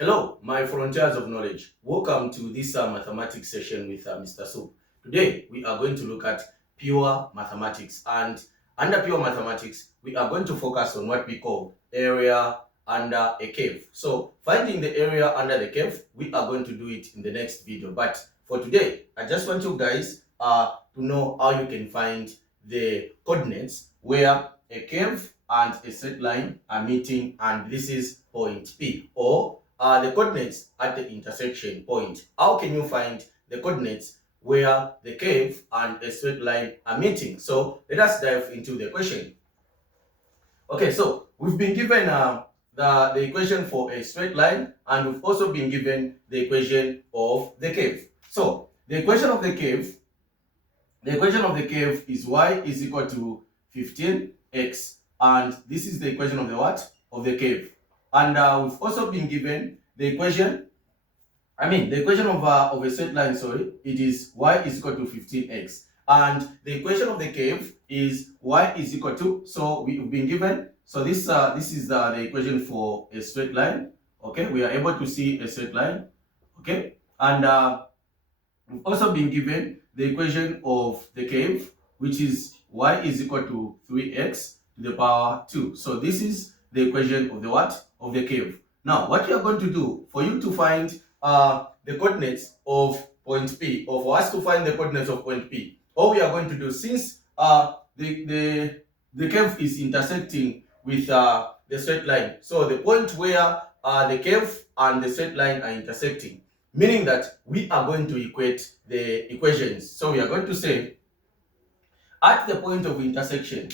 Hello, my frontiers of knowledge. Welcome to this mathematics session with Mr. Soup. Today, we are going to look at pure mathematics. And under pure mathematics, we are going to focus on what we call area under a curve. So, finding the area under the curve, we are going to do it in the next video. But for today, I just want you guys to know how you can find the coordinates where a curve and a straight line are meeting, and this is point P, or the coordinates at the intersection point. How can you find the coordinates where the curve and a straight line are meeting? So let us dive into the question. Okay, so we've been given the equation for a straight line, and we've also been given the equation of the curve. So the equation of the curve is y is equal to 15x, and this is the equation of the what? Of the curve. And we've also been given the equation, the equation of a straight line, sorry, it is y is equal to 15x. And the equation of the curve is y is equal to, so we've been given, so this is the equation for a straight line. Okay, we are able to see a straight line. Okay, and we've also been given the equation of the curve, which is y is equal to 3x to the power 2. So this is the equation of the what? Of the curve. Now, what you are going to do for you to find the coordinates of point P, or for us to find the coordinates of point P, all we are going to do, since the curve is intersecting with the straight line, so the point where the curve and the straight line are intersecting, meaning that we are going to equate the equations. So we are going to say at the point of intersection,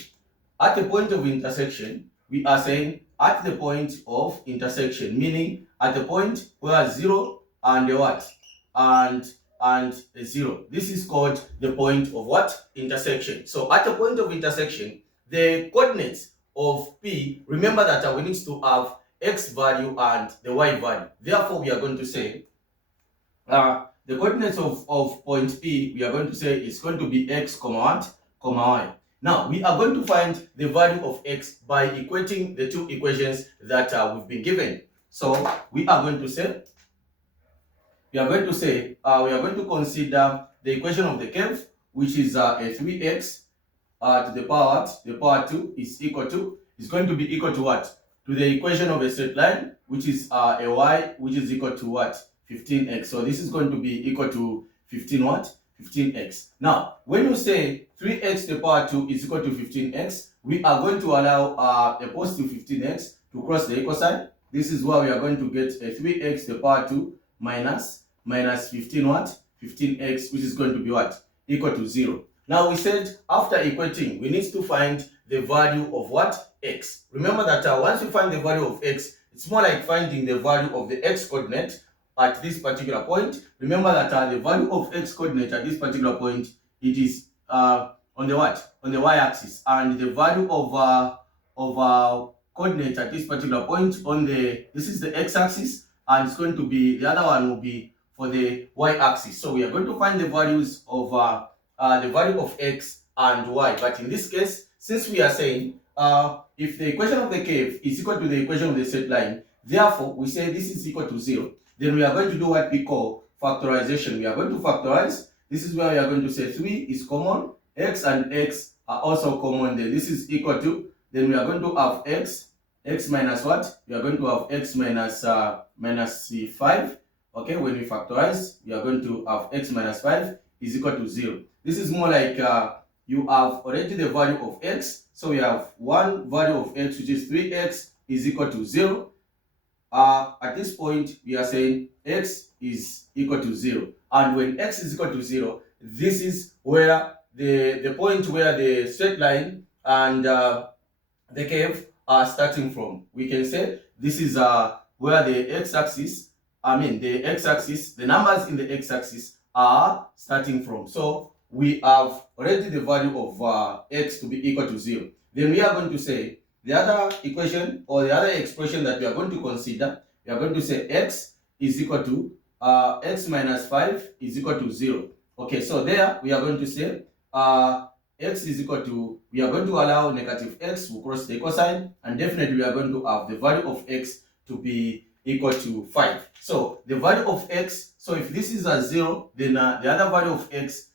we are saying at the point of intersection, meaning at the point where 0 and the what? And 0. This is called the point of what? Intersection. So at the point of intersection, the coordinates of P, remember that we need to have x value and the y value. Therefore, we are going to say the coordinates of point P, we are going to say is going to be x, what? Y. Now, we are going to find the value of x by equating the two equations that we've been given. So, we are going to consider the equation of the curve, which is a 3x to the power 2 is going to be equal to what? To the equation of a straight line, which is a y, which is equal to what? 15x. So this is going to be equal to 15 what? 15x. Now, when you say 3x to the power 2 is equal to 15x, we are going to allow a positive 15x to cross the equal sign. This is where we are going to get a 3x to the power 2 minus 15 what? 15x, which is going to be what? Equal to 0. Now we said after equating, we need to find the value of what? X. Remember that once you find the value of x, it's more like finding the value of the x coordinate at this particular point. Remember that the value of x coordinate at this particular point, it is on the what? On the y-axis, and the value of coordinate at this particular point on this is the x-axis, and it's going to be, the other one will be for the y-axis. So we are going to find the values of the value of x and y. But in this case, since we are saying if the equation of the curve is equal to the equation of the straight line, therefore we say this is equal to 0, then we are going to do what we call factorization. We are going to factorize. This is where we are going to say 3 is common, x and x are also common. Then this is equal to, then we are going to have x minus what? We are going to have x minus 5. Okay, when we factorize, we are going to have x minus 5 is equal to 0. This is more like you have already the value of x. So we have one value of x, which is 3x is equal to 0. At this point, we are saying x is equal to 0. And when x is equal to 0, this is where the point where the straight line and the curve are starting from. We can say this is where the x-axis, the numbers in the x-axis are starting from. So we have already the value of x to be equal to 0. Then we are going to say the other equation or the other expression that we are going to consider, we are going to say x is equal to x minus 5 is equal to 0. Okay, so there we are going to say x is equal to, we are going to allow negative x to cross the equal sign, and definitely we are going to have the value of x to be equal to 5. So the value of x, so if this is a 0, then the other value of x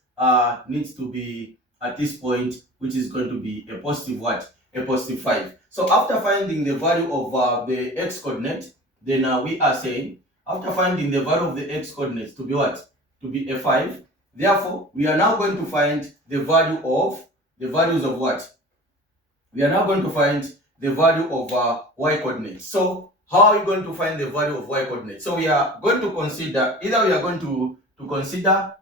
needs to be at this point, which is going to be a positive what? A positive 5. So after finding the value of the x coordinate, then we are saying, after finding the value of the x coordinates to be what? To be a 5. Therefore, we are now going to find the values of what? We are now going to find the value of y coordinates. So how are we going to find the value of y coordinates? So we are going to consider, either we are going to consider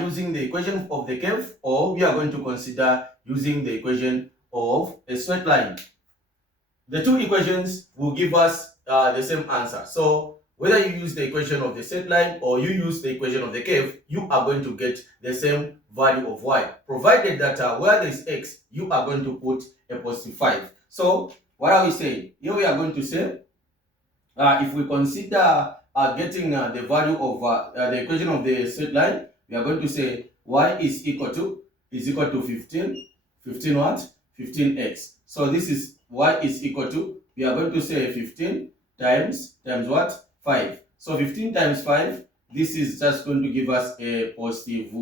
using the equation of the curve, or we are going to consider using the equation of a straight line. The two equations will give us the same answer. So whether you use the equation of the straight line or you use the equation of the curve, you are going to get the same value of y, provided that where there is x, you are going to put a positive 5. So what are we saying? Here we are going to say, if we consider getting the value of the equation of the straight line, we are going to say y is equal to 15 what? 15x. So this is y is equal to, we are going to say 15 times what? 5. So 15 times 5, this is just going to give us a positive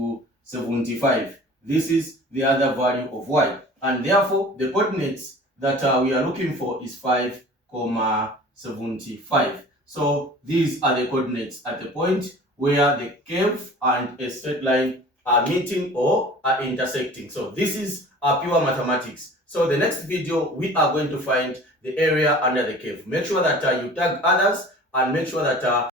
75. This is the other value of y, and therefore the coordinates that we are looking for is 5, 75. So these are the coordinates at the point where the curve and a straight line are meeting or are intersecting. So this is pure mathematics. So the next video, we are going to find the area under the curve. Make sure that you tag others, and make sure that